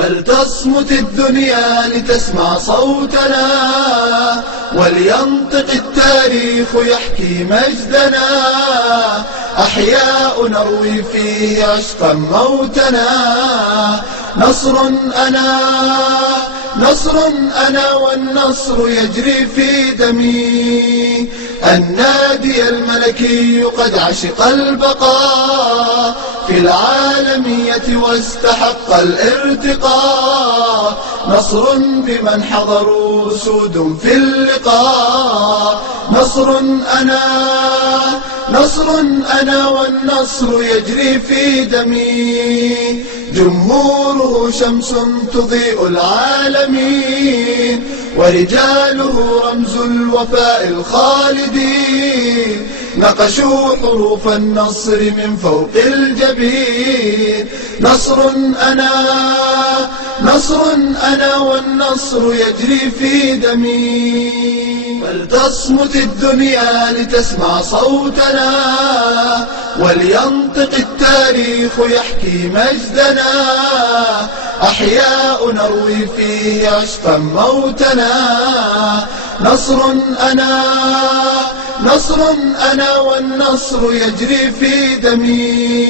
فلتصمت الدنيا لتسمع صوتنا، ولينطق التاريخ يحكي مجدنا. أحياء نروي فيه عشقا موتنا. نصر أنا والنصر يجري في دمي. النادي الملكي قد عشق البقاء في العالمية واستحق الارتقاء. نصر بمن حضروا سود في اللقاء. نصر أنا والنصر يجري في دمي. جمهوره شمس تضيء العالمين، ورجاله رمز الوفاء الخالدين. نقشوا حروف النصر من فوق الجبين. نصر أنا والنصر يجري في دمي. فلتصمت الدنيا لتسمع صوتنا، ولينطق التاريخ يحكي مجدنا. أحياء نروي فيه عشقا موتنا. نصر أنا والنصر يجري في دمي.